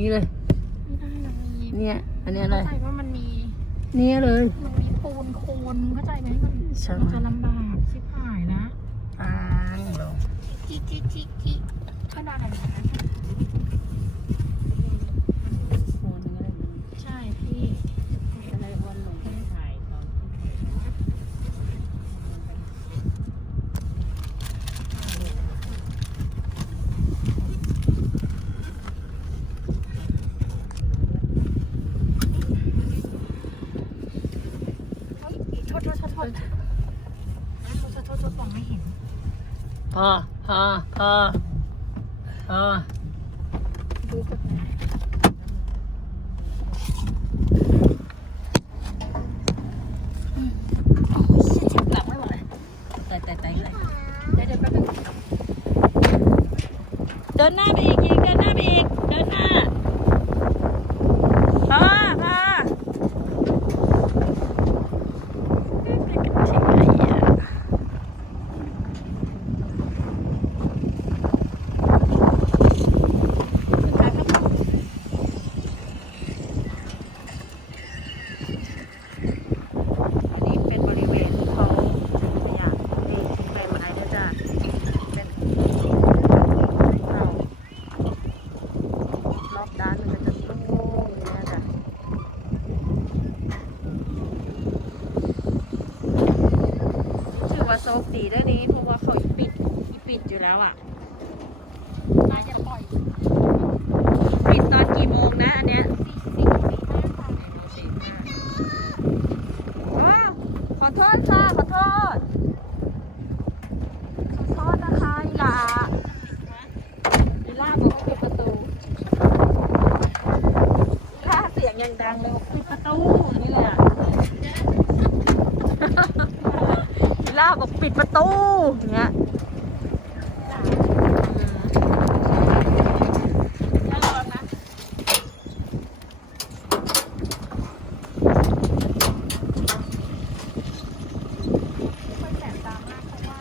นี้เลย ไม่ได้นะมีเนี่ย อันเนี้ยเลเข้ายใจว่ามันมี เนี่ยเลย มันมีปูนโคลนเข้าใจไหมมันใช่ มันจะลำบากชิบหายนะอ้างลงจิกจิกจิกจิกขนาดไหนนะ ดโทษโทษโทษมองไม่เห็นพอพอพอพอดูกดนะเดินหน้าไปอีกอีกเดินหน้าไปอีกเดินหน้า โชคดีได้นี้เพราะว่าเขาปิดปิดอยู่แล้วอะน่าจะปล่อยปิดตอนกี่โมงนะอันเนี้ยสี่สี่สี่ห้าค่ะอ้าวขอโทษค่ะ ขอโทษ ขอโทษนะคะอีหลาอีหลาบอกว่าปิดประตูอีหลาเสียงยังดังเลยบอกปิดประตูนี่แหละอีห ลาบอกปิดประตูอย่างเงี้ยอืมแล้วรอนะค่อยแสบตามากเพราะว่า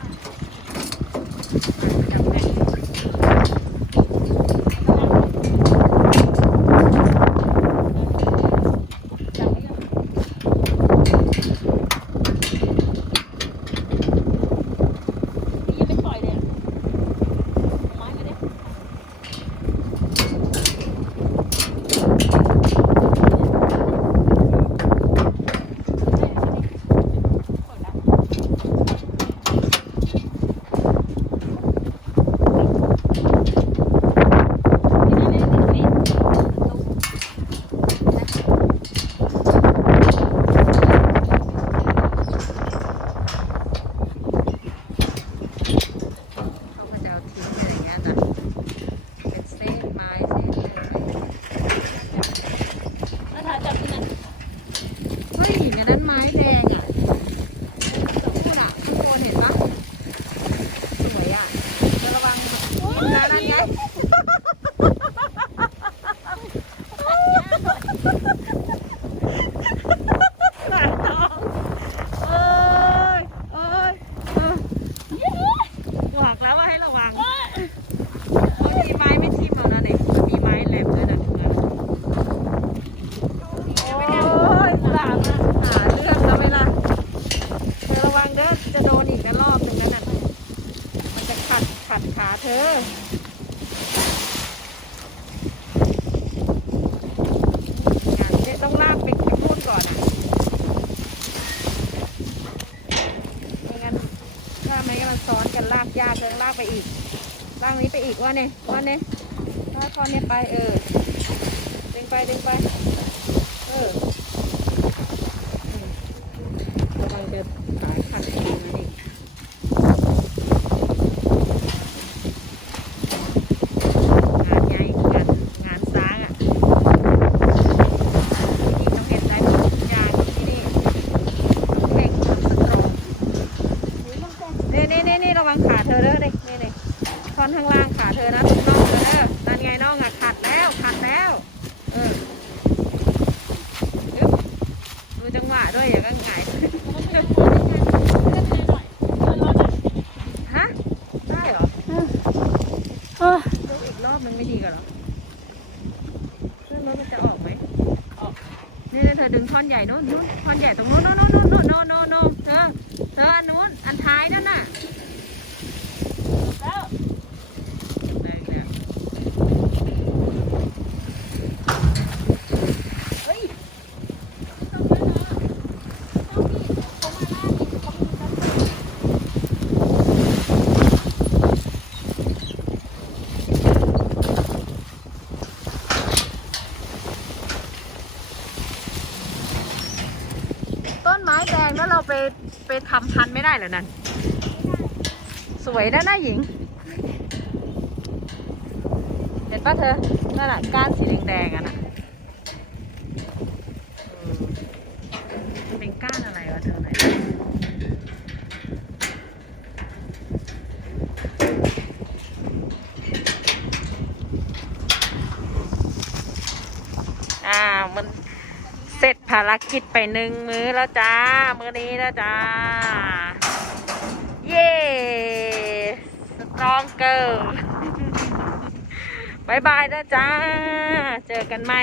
¡Gracias! เธองานนี้ต้องลากไปกับพูดก่อนอะไม่งั้นถ้าไม่งั้นมันซ้อนกันลากยากเลยลากไปอีก ลากนี้ไปอีกว่าเนี่ยว่าเนี่ยลากข้อนี้ไปเออดึงไปดึงไป ข้างล่างขาเธอนะตรงน่องเธอนั่นไงน่องอะขาดแล้วขาดแล้ว เออดูจังหวะด้วยอย่าก็หงายฮะได้เหรอดูอีกรอบนึงไม่ดีกันหรอเพื่อนรถมันจะออกไหมออกนี่เธอดึงท่อนใหญ่นู้นท่อนใหญ่ตรงนู้นนู้นนู้นนู้นโนโนโนเธอเธออันนู้นอันท้ายนั่นน่ะ งว่าเราไปไปทำพันธุ์ไม่ได้เหรอนั่นสวยนะหน้าหญิง เห็นปะเธอนั่นแหะก้านสีแดงๆอะนะเออมันเป็นก้านอะไรวะเธอไหนอ่ามันเสร็จ ภารกิจไปหนึ่งมื้อแล้วจ้า มื้อนี้แล้วจ้า เย้สตรองเกิร์บายบายแล้วจ้า เจอกันใหม่